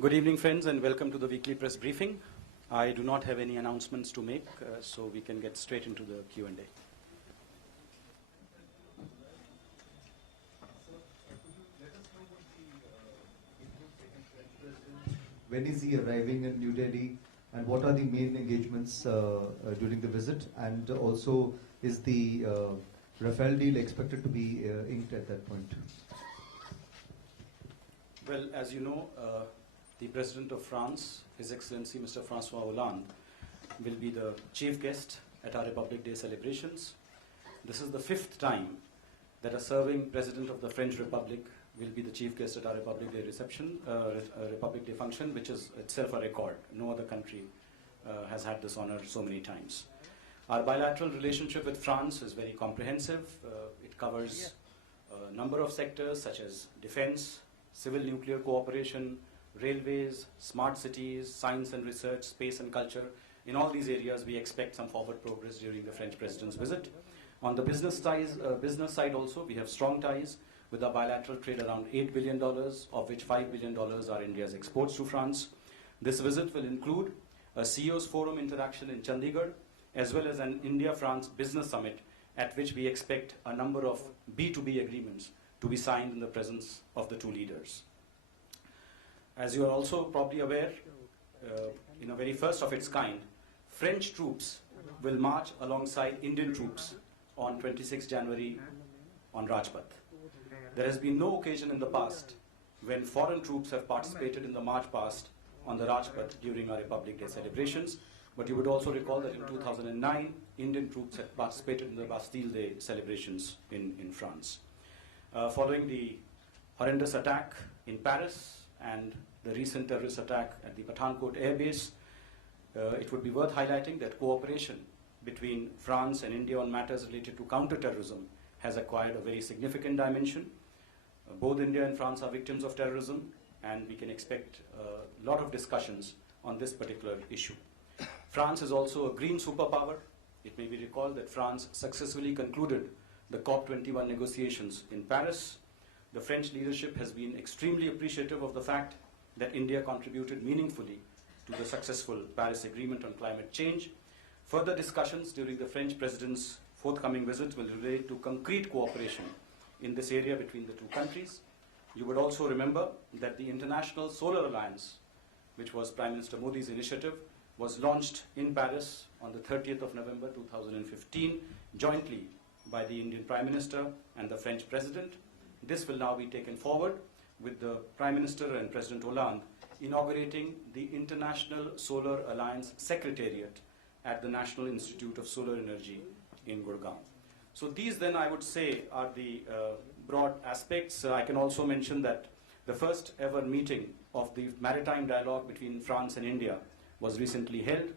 Good evening, friends, and welcome to the weekly press briefing. I do not have any announcements to make, so we can get straight into the Q&A. When is he arriving in New Delhi, and what are the main engagements during the visit? And also, is the Rafale deal expected to be inked at that point? Well, as you know, the President of France, His Excellency Mr. François Hollande, will be the chief guest at our Republic Day celebrations. This is the 5th time that a serving President of the French Republic will be the chief guest at our Republic Day reception, Republic Day function, which is itself a record. No other country has had this honor so many times. Our bilateral relationship with France is very comprehensive. It covers a number of sectors such as defense, civil nuclear cooperation, railways, smart cities, science and research, space and culture. In all these areas, we expect some forward progress during the French President's visit. On the business side also, we have strong ties with our bilateral trade around $8 billion, of which $5 billion are India's exports to France. This visit will include a CEO's Forum interaction in Chandigarh, as well as an India-France Business Summit, at which we expect a number of B2B agreements to be signed in the presence of the two leaders. As you are also probably aware, in a very first of its kind, French troops will march alongside Indian troops on 26 January on Rajpath. There has been no occasion in the past when foreign troops have participated in the march past on the Rajpath during our Republic Day celebrations, but you would also recall that in 2009, Indian troops had participated in the Bastille Day celebrations in France. Following the horrendous attack in Paris and the recent terrorist attack at the Pathankot air base, it would be worth highlighting that cooperation between France and India on matters related to counter-terrorism has acquired a very significant dimension. Both India and France are victims of terrorism, and we can expect a lot of discussions on this particular issue. France is also a green superpower. It may be recalled that France successfully concluded the COP21 negotiations in Paris. The French leadership has been extremely appreciative of the fact that India contributed meaningfully to the successful Paris Agreement on climate change. Further discussions during the French President's forthcoming visit will relate to concrete cooperation in this area between the two countries. You would also remember that the International Solar Alliance, which was Prime Minister Modi's initiative, was launched in Paris on the 30th of November 2015, jointly by the Indian Prime Minister and the French President. This will now be taken forward with the Prime Minister and President Hollande inaugurating the International Solar Alliance Secretariat at the National Institute of Solar Energy in Gurgaon. So these then, I would say, are the broad aspects. I can also mention that the first ever meeting of the maritime dialogue between France and India was recently held.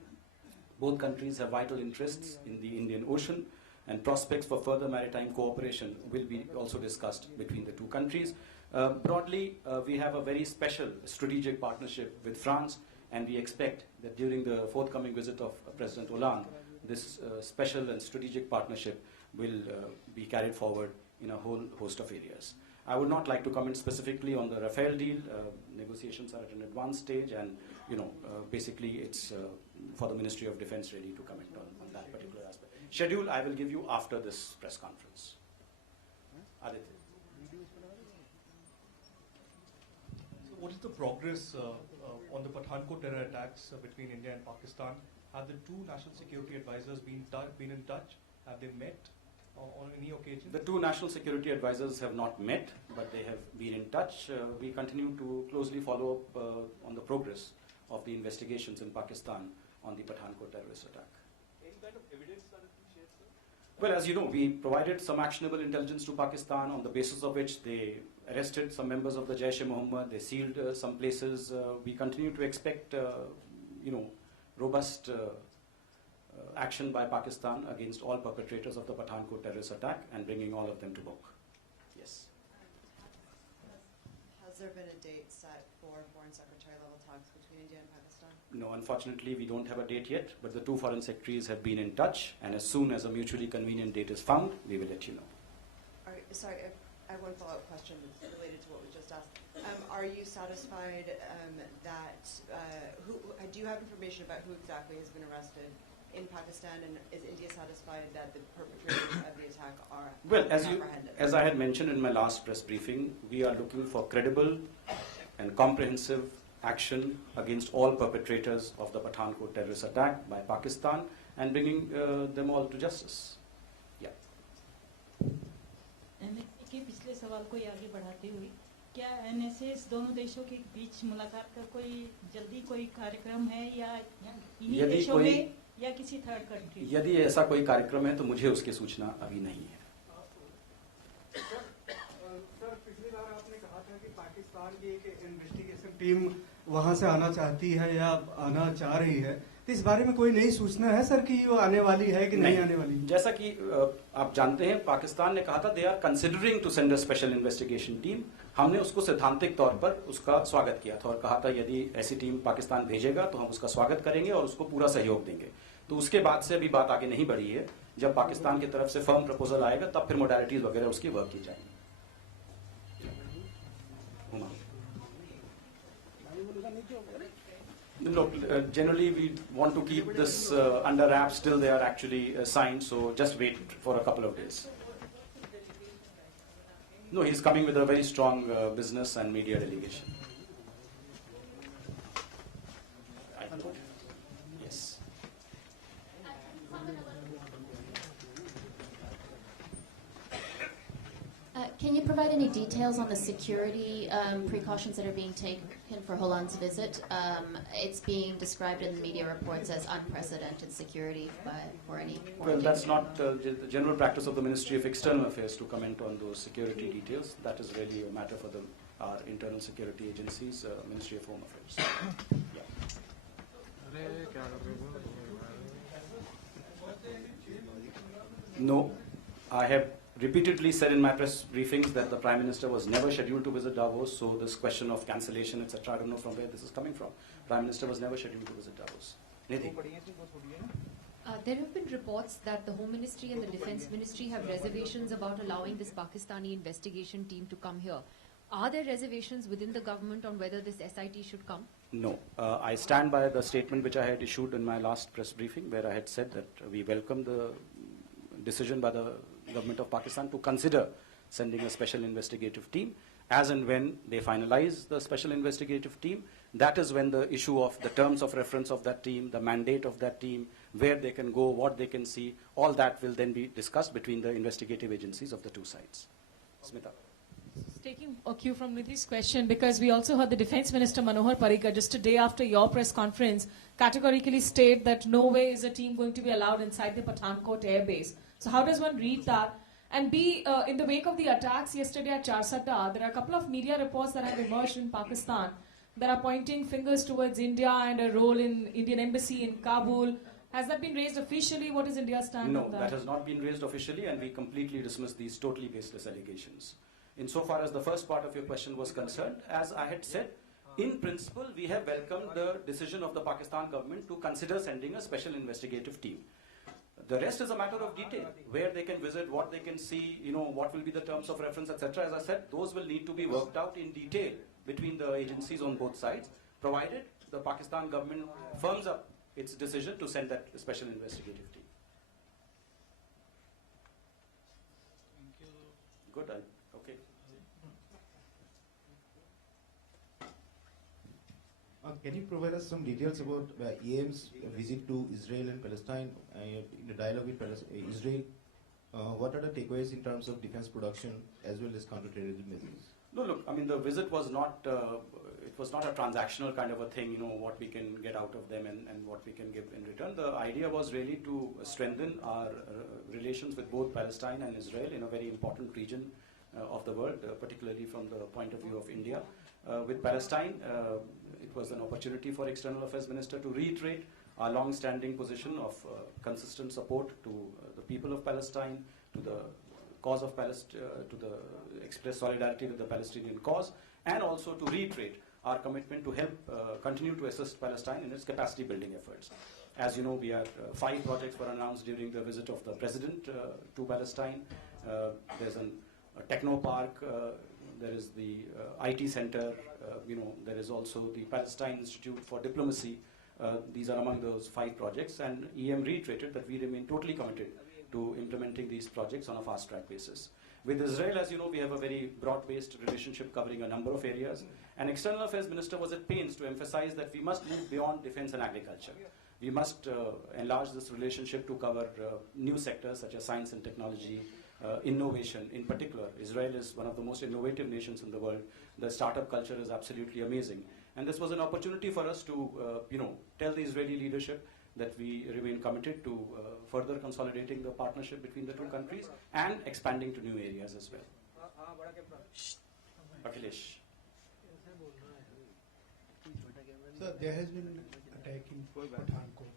Both countries have vital interests in the Indian Ocean, and prospects for further maritime cooperation will be also discussed between the two countries. Broadly, we have a very special strategic partnership with France, and we expect that during the forthcoming visit of President Hollande, this special and strategic partnership will be carried forward in a whole host of areas. I would not like to comment specifically on the Rafale deal. Negotiations are at an advanced stage, and basically it's for the Ministry of Defense really to comment on that particular aspect. Schedule I will give you after this press conference. Aditya. So what is the progress on the Pathankot terror attacks between India and Pakistan? Have the two national security advisors been in touch? Have they met on any occasion? The two national security advisors have not met, but they have been in touch. We continue to closely follow up on the progress of the investigations in Pakistan on the Pathankot terrorist attack. Any kind of evidence that has been shared, sir? Well, as you know, we provided some actionable intelligence to Pakistan, on the basis of which they arrested some members of the Jaish-e-Mohammed. They sealed some places. We continue to expect, robust action by Pakistan against all perpetrators of the Pathankot terrorist attack and bringing all of them to book. Yes. Has there been a date set for Foreign Secretary level talks between India and Pakistan? No, unfortunately, we don't have a date yet, but the two foreign secretaries have been in touch, and as soon as a mutually convenient date is found, we will let you know. Sorry, I have one follow-up question related to what was just asked. Are you satisfied that, do you have information about who exactly has been arrested in Pakistan, and is India satisfied that the perpetrators of the attack are Well, apprehended? as I had mentioned in my last press briefing, we are looking for credible and comprehensive action against all perpetrators of the Pathankot terrorist attack by Pakistan and bringing them all to justice. Yeah. के पिछले सवाल को आगे बढ़ाते हुए क्या NSS दोनों देशों के बीच मुलाकात का कोई जल्दी कोई कार्यक्रम है या इन्हीं देशों में या किसी थर्ड कंट्री? यदि ऐसा कोई कार्यक्रम है तो मुझे उसकी सूचना अभी नहीं है। सर, पिछली बार आपने कहा था कि पाकिस्तान की एक इन्वेस्टिगेशन टीम वहां से आना चाहती है या आना चाह रही है, तो इस बारे में कोई नई सूचना है सर कि वो आने वाली है कि नहीं आने वाली? जैसा कि आप जानते हैं, पाकिस्तान ने कहा था they are considering to send a special investigation team. हमने उसको सैद्धांतिक तौर पर उसका स्वागत किया था और कहा था यदि ऐसी टीम पाकिस्तान भेजेगा तो हम उसका स्वागत करेंगे और उसको पूरा सहयोग देंगे। तो उसके बाद से अभी बात आगे नहीं बढ़ी है। जब पाकिस्तान की तरफ से फर्म प्रपोजल आएगा तब फिर मोडालिटीज वगैरह उसकी वर्क की जाएगी। Look, generally we want to keep this under wraps till they are actually signed, so just wait for a couple of days. No, he's coming with a very strong business and media delegation. Yes. Can you provide any details on the security precautions that are being taken for Hollande's visit? It's being described in the media reports as unprecedented security for any foreign. Well, that's not the general practice of the Ministry of External Affairs to comment on those security details. That is really a matter for our internal security agencies, Ministry of Home Affairs. Yeah. No, I have repeatedly said in my press briefings that the Prime Minister was never scheduled to visit Davos, so this question of cancellation, etc., I don't know from where this is coming from. Prime Minister was never scheduled to visit Davos. Nidhi? There have been reports that the Home Ministry and the Defence Ministry have reservations about allowing this Pakistani investigation team to come here. Are there reservations within the government on whether this SIT should come? No. I stand by the statement which I had issued in my last press briefing, where I had said that we welcome the decision by the government of Pakistan to consider sending a special investigative team. As and when they finalize the special investigative team, that is when the issue of the terms of reference of that team, the mandate of that team, where they can go, what they can see, all that will then be discussed between the investigative agencies of the two sides. Smita. Taking a cue from Nidhi's question, because we also heard the Defence Minister Manohar Parrikar just a day after your press conference categorically state that no way is a team going to be allowed inside the Pathankot air base. So how does one read that? And B, in the wake of the attacks yesterday at Charsatta, there are a couple of media reports that have emerged in Pakistan that are pointing fingers towards India and a role in Indian embassy in Kabul. Has that been raised officially? What is India's stand on that? No, that has not been raised officially, and we completely dismiss these totally baseless allegations. Insofar as the first part of your question was concerned, as I had said, in principle, we have welcomed the decision of the Pakistan government to consider sending a special investigative team. The rest is a matter of detail, where they can visit, what they can see, what will be the terms of reference, etc. As I said, those will need to be worked out in detail between the agencies on both sides, provided the Pakistan government firms up its decision to send that special investigative team. Good, okay. Can you provide us some details about EM's visit to Israel and Palestine in the dialogue with Israel? What are the takeaways in terms of defense production as well as counter-terrorism measures? No, look, I mean, the visit was not, it was not a transactional kind of a thing, what we can get out of them and what we can give in return. The idea was really to strengthen our relations with both Palestine and Israel in a very important region of the world, particularly from the point of view of India. With Palestine, it was an opportunity for External Affairs Minister to reiterate our long-standing position of consistent support to the people of Palestine, to the cause of Palestine, to the express solidarity with the Palestinian cause, and also to reiterate our commitment to help continue to assist Palestine in its capacity building efforts. As you know, we are 5 projects were announced during the visit of the President to Palestine. There's an techno park, there is the IT center, there is also the Palestine Institute for Diplomacy. These are among those 5 projects, and EM reiterated that we remain totally committed to implementing these projects on a fast-track basis. With Israel, as you know, we have a very broad-based relationship covering a number of areas, and External Affairs Minister was at pains to emphasize that we must move beyond defense and agriculture. We must enlarge this relationship to cover new sectors such as science and technology, innovation in particular. Israel is one of the most innovative nations in the world. The startup culture is absolutely amazing. And this was an opportunity for us to tell the Israeli leadership that we remain committed to further consolidating the partnership between the two countries and expanding to new areas as well. Akhilesh. Sir, there has been an attack in Pathankot.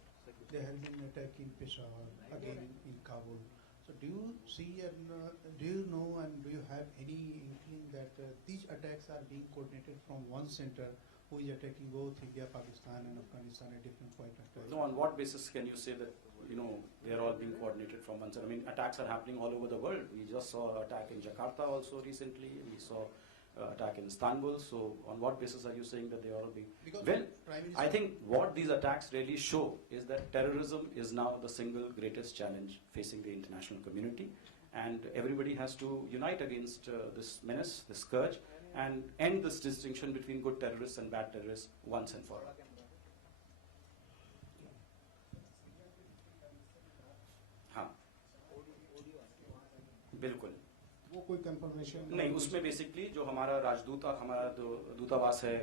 There has been an attack in Peshawar, again in Kabul. So do you see and do you know and do you have any inkling that these attacks are being coordinated from one center who is attacking both India, Pakistan and Afghanistan at different points of time? No, on what basis can you say that they are all being coordinated from one center? I mean, attacks are happening all over the world. We just saw an attack in Jakarta also recently. We saw attack in Istanbul. So on what basis are you saying that they are all being... Well, I think what these attacks really show is that terrorism is now the single greatest challenge facing the international community, and everybody has to unite against this menace, this scourge, and end this distinction between good terrorists and bad terrorists once and for all. हाँ, बिल्कुल वो कोई confirmation नहीं, उसमें basically जो हमारा दूतावास है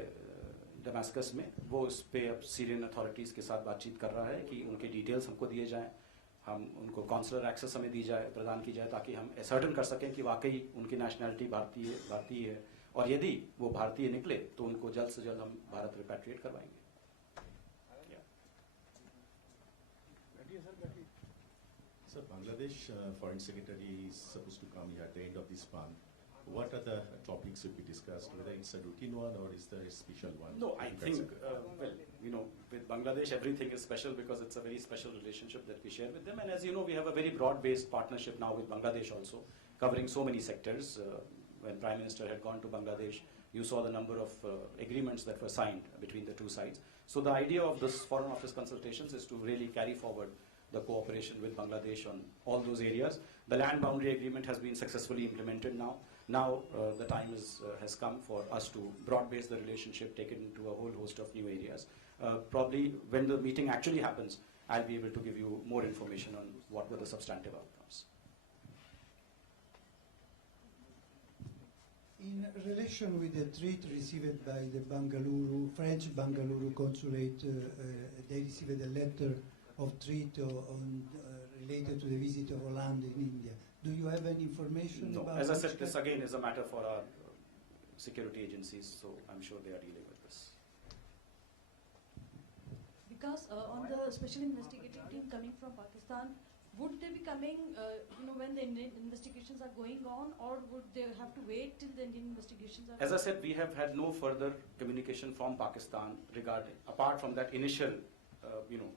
डमास्कस में, वो उस पे अब सीरियन अथॉरिटीज़ के साथ बातचीत कर रहा है कि उनके डिटेल्स हमको दिए जाएं, हम उनको कॉन्सुलर एक्सेस हमें दी जाए, प्रदान की जाए, ताकि हम असर्टन कर सकें कि वाकई उनकी नेशनैलिटी भारतीय है, और यदि वो भारतीय निकले तो उनको जल्द से जल्द हम भारत रिपैट्रिएट करवाएंगे. Sir, Bangladesh Foreign Secretary is supposed to come here at the end of this month. What are the topics will be discussed? Whether it's a routine one or is there a special one? No, I think, with Bangladesh everything is special because it's a very special relationship that we share with them. And as you know, we have a very broad-based partnership now with Bangladesh also, covering so many sectors. When Prime Minister had gone to Bangladesh, you saw the number of agreements that were signed between the two sides. So the idea of this Foreign Office consultations is to really carry forward the cooperation with Bangladesh on all those areas. The land boundary agreement has been successfully implemented now. Now the time has come for us to broad-base the relationship, take it into a whole host of new areas. Probably when the meeting actually happens, I'll be able to give you more information on what were the substantive outcomes. In relation with the treat received by the French Bangalore consulate, they received a letter of treat related to the visit of Hollande in India. Do you have any information No, about as I said, this again is a matter for our security agencies, so I'm sure they are dealing with this. Because on the special investigative team coming from Pakistan, would they be coming, when the Indian investigations are going on, or would they have to wait till the Indian investigations are? As I said, we have had no further communication from Pakistan regarding, apart from that initial,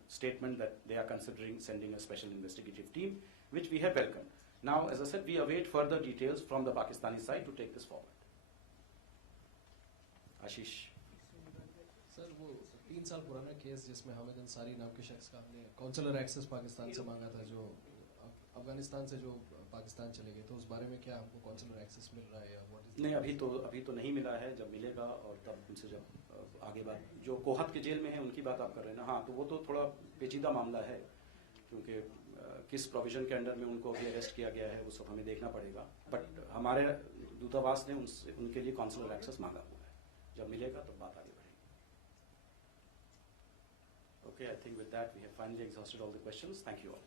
statement that they are considering sending a special investigative team, which we have welcomed. Now, as I said, we await further details from the Pakistani side to take this forward. Ashish. Sir वो 3 साल पुराना case जिसमें हामिद अंसारी नाम के शख्स का हमने consular access Pakistan से मांगा था, जो अफगानिस्तान से जो पाकिस्तान चले गए, तो उस बारे में क्या हमको कॉन्सुलर एक्सेस मिल रहा है या नहीं, अभी तो नहीं मिला है. जब मिलेगा और तब उनसे जब आगे बात, जो कोहत के जेल में है उनकी बात आप कर रहे हैं ना. हाँ, तो वो तो थोड़ा पेचीदा मामला है, क्योंकि किस प्रोविजन के अंडर में उनको अभी अरेस्ट किया गया है वो सब हमें देखना पड़ेगा. बट हमारे दूतावास ने उनके लिए कॉन्सुलर एक्सेस मांगा हुआ है. जब मिलेगा तब बात आगे बढ़ेगी. Okay, I think with that we have finally exhausted all the questions. Thank you all.